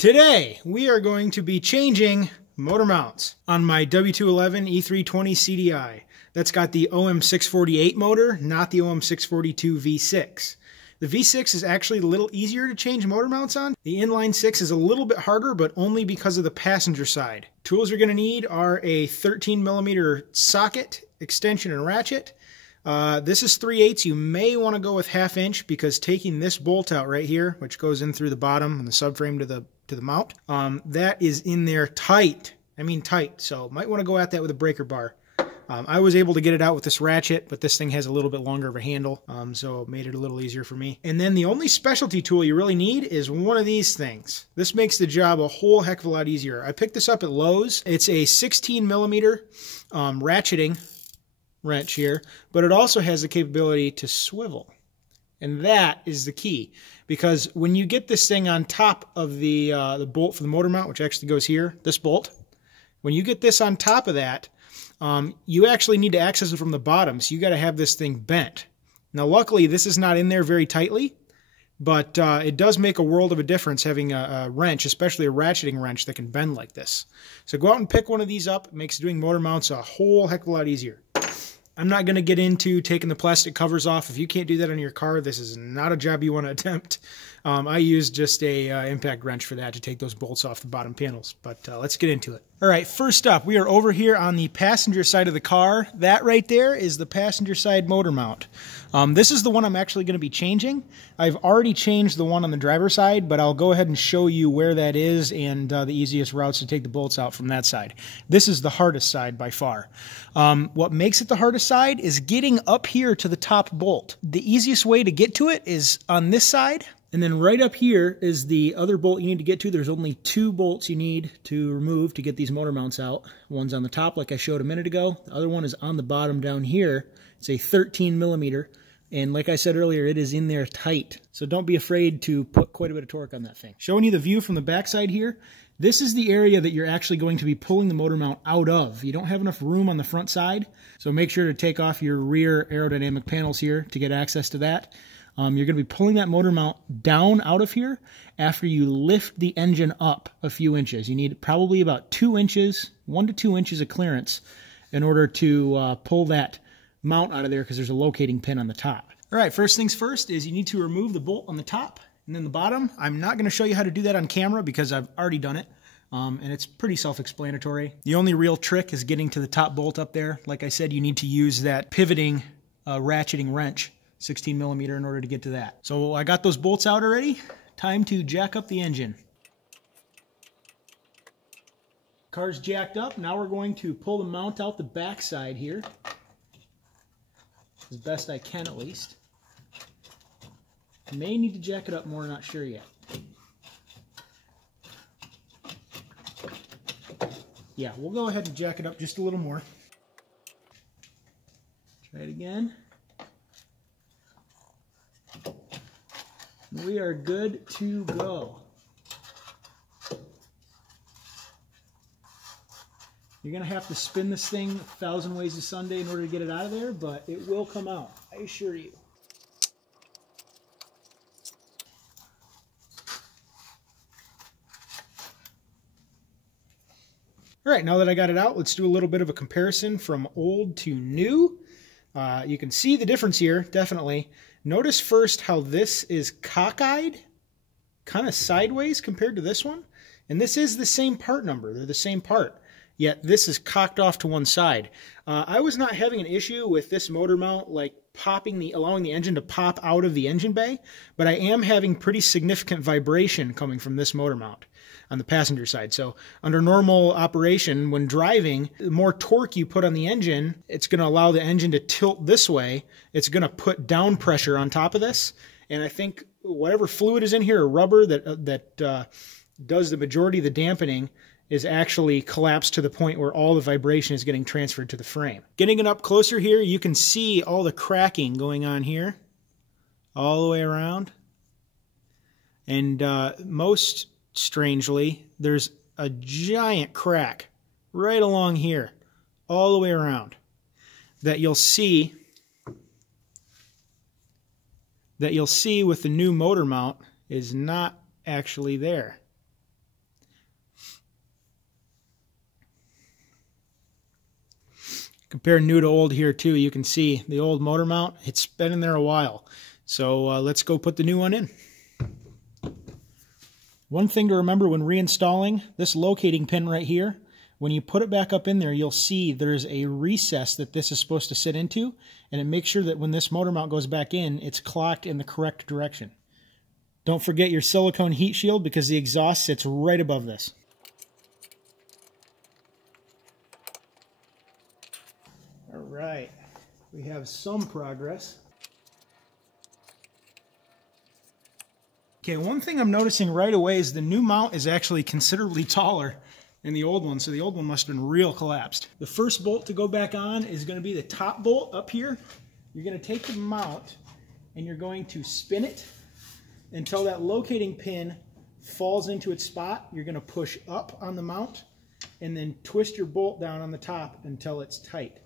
Today, we are going to be changing motor mounts on my W211 E320 CDI. That's got the OM648 motor, not the OM642 V6. The V6 is actually a little easier to change motor mounts on. The inline 6 is a little bit harder, but only because of the passenger side. Tools you're going to need are a 13mm socket, extension, and ratchet. This is 3/8. You may want to go with 1/2 inch because taking this bolt out right here, which goes in through the bottom and the subframe to the mount, that is in there tight. I mean tight, so might want to go at that with a breaker bar. I was able to get it out with this ratchet, but this thing has a little bit longer of a handle, so it made it a little easier for me. And then the only specialty tool you really need is one of these things. This makes the job a whole heck of a lot easier. I picked this up at Lowe's. It's a 16mm ratcheting wrench here, but it also has the capability to swivel. And that is the key, because when you get this thing on top of the bolt for the motor mount, which actually goes here, this bolt, when you get this on top of that, you actually need to access it from the bottom, so you got to have this thing bent. Now, luckily, this is not in there very tightly, but it does make a world of a difference having a wrench, especially a ratcheting wrench that can bend like this. So go out and pick one of these up. It makes doing motor mounts a whole heck of a lot easier. I'm not going to get into taking the plastic covers off. If you can't do that on your car, this is not a job you want to attempt. I use just a impact wrench for that to take those bolts off the bottom panels, but let's get into it. All right, first up, we are over here on the passenger side of the car. That right there is the passenger side motor mount. This is the one I'm actually going to be changing. I've already changed the one on the driver's side, but I'll go ahead and show you where that is and the easiest routes to take the bolts out from that side. This is the hardest side by far. What makes it the hardest side is getting up here to the top bolt. The easiest way to get to it is on this side. And then right up here is the other bolt you need to get to. There's only 2 bolts you need to remove to get these motor mounts out. One's on the top, like I showed a minute ago. The other one is on the bottom down here. It's a 13mm. And like I said earlier, it is in there tight. So don't be afraid to put quite a bit of torque on that thing. Showing you the view from the backside here. This is the area that you're actually going to be pulling the motor mount out of. You don't have enough room on the front side, so make sure to take off your rear aerodynamic panels here to get access to that. You're going to be pulling that motor mount down out of here after you lift the engine up a few inches. You need probably about 2 inches, 1 to 2 inches of clearance in order to pull that mount out of there because there's a locating pin on the top. All right, first things first is you need to remove the bolt on the top and then the bottom. I'm not going to show you how to do that on camera because I've already done it, and it's pretty self-explanatory. The only real trick is getting to the top bolt up there. Like I said, you need to use that pivoting ratcheting wrench, 16mm, in order to get to that. So I got those bolts out already. Time to jack up the engine. Car's jacked up. Now we're going to pull the mount out the back side here, as best I can at least. May need to jack it up more, not sure yet. Yeah, we'll go ahead and jack it up just a little more. Try it again. We are good to go. You're going to have to spin this thing 1,000 ways a Sunday in order to get it out of there, but it will come out, I assure you. All right, now that I got it out, let's do a little bit of a comparison from old to new. You can see the difference here, definitely. Notice first how this is cockeyed, kind of sideways compared to this one. And this is the same part number. They're the same part. Yet this is cocked off to one side. I was not having an issue with this motor mount, like allowing the engine to pop out of the engine bay, but I am having pretty significant vibration coming from this motor mount on the passenger side. So under normal operation, when driving, the more torque you put on the engine, it's going to allow the engine to tilt this way. It's going to put down pressure on top of this. And I think whatever fluid is in here, or rubber that does the majority of the dampening, is actually collapsed to the point where all the vibration is getting transferred to the frame. Getting it up closer here, you can see all the cracking going on here, all the way around. And most strangely, there's a giant crack right along here, all the way around, that you'll see with the new motor mount is not actually there. Compare new to old here too. You can see the old motor mount, it's been in there a while. So let's go put the new one in. One thing to remember when reinstalling, this locating pin right here, when you put it back up in there, you'll see there's a recess that this is supposed to sit into, and it makes sure that when this motor mount goes back in, it's clocked in the correct direction. Don't forget your silicone heat shield because the exhaust sits right above this. All right, we have some progress. Okay, one thing I'm noticing right away is the new mount is actually considerably taller than the old one, so the old one must have been real collapsed. The first bolt to go back on is going to be the top bolt up here. You're going to take the mount and you're going to spin it until that locating pin falls into its spot. You're going to push up on the mount and then twist your bolt down on the top until it's tight.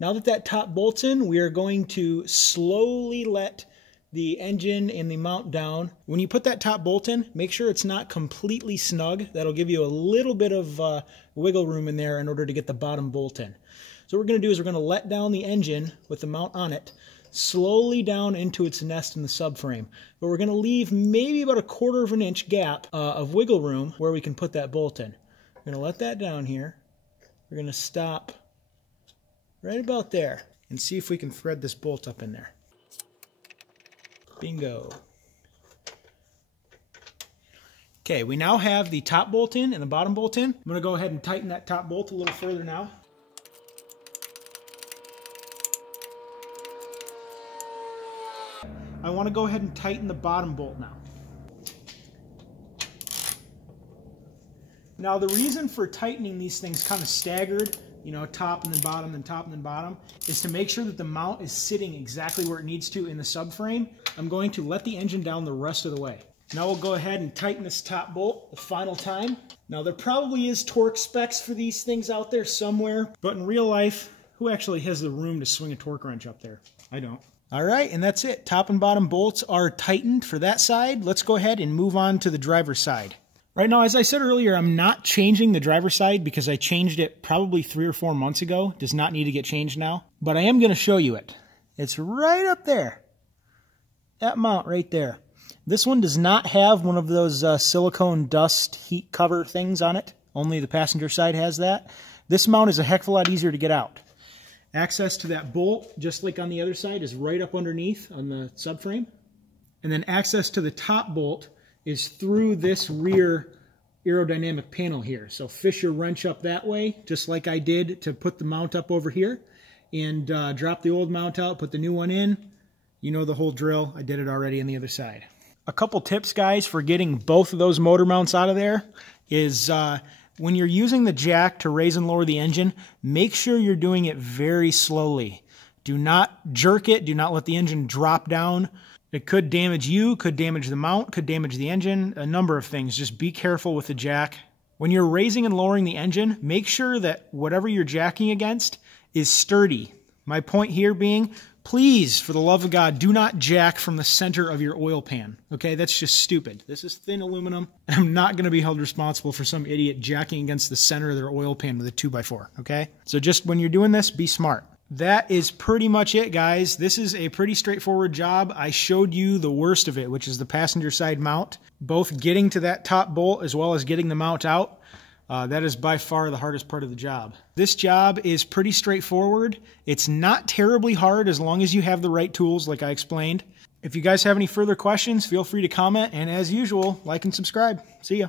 Now that that top bolt's in, we are going to slowly let the engine and the mount down. When you put that top bolt in, make sure it's not completely snug. That'll give you a little bit of wiggle room in there in order to get the bottom bolt in. So what we're going to do is we're going to let down the engine with the mount on it slowly down into its nest in the subframe. But we're going to leave maybe about 1/4 of an inch gap of wiggle room where we can put that bolt in. We're going to let that down here. We're going to stop right about there and see if we can thread this bolt up in there. Bingo. Okay, we now have the top bolt in and the bottom bolt in. I'm going to go ahead and tighten that top bolt a little further now. I want to go ahead and tighten the bottom bolt now. Now the reason for tightening these things kind of staggered, you know, top and then bottom, then top and then bottom, is to make sure that the mount is sitting exactly where it needs to in the subframe. I'm going to let the engine down the rest of the way. Now we'll go ahead and tighten this top bolt the final time. Now there probably is torque specs for these things out there somewhere, but in real life, who actually has the room to swing a torque wrench up there? I don't. All right, and that's it. Top and bottom bolts are tightened for that side. Let's go ahead and move on to the driver's side. Right now, as I said earlier, I'm not changing the driver's side because I changed it probably 3 or 4 months ago. Does not need to get changed now, but I am going to show you it. It's right up there. That mount right there. This one does not have one of those silicone dust heat cover things on it. Only the passenger side has that. This mount is a heck of a lot easier to get out. Access to that bolt, just like on the other side, is right up underneath on the subframe. And then access to the top bolt is through this rear aerodynamic panel here. So fish your wrench up that way, just like I did to put the mount up over here. And drop the old mount out, put the new one in. You know the whole drill. I did it already on the other side. A couple tips, guys, for getting both of those motor mounts out of there is when you're using the jack to raise and lower the engine, make sure you're doing it very slowly. Do not jerk it. Do not let the engine drop down. It could damage you, could damage the mount, could damage the engine, a number of things. Just be careful with the jack. When you're raising and lowering the engine, make sure that whatever you're jacking against is sturdy. My point here being, please, for the love of God, do not jack from the center of your oil pan. Okay, that's just stupid. This is thin aluminum, and I'm not going to be held responsible for some idiot jacking against the center of their oil pan with a 2x4, okay? So just when you're doing this, be smart. That is pretty much it, guys. This is a pretty straightforward job. I showed you the worst of it, which is the passenger side mount. Both getting to that top bolt as well as getting the mount out. That is by far the hardest part of the job. This job is pretty straightforward. It's not terribly hard as long as you have the right tools like I explained. If you guys have any further questions, feel free to comment. And as usual, like and subscribe. See ya.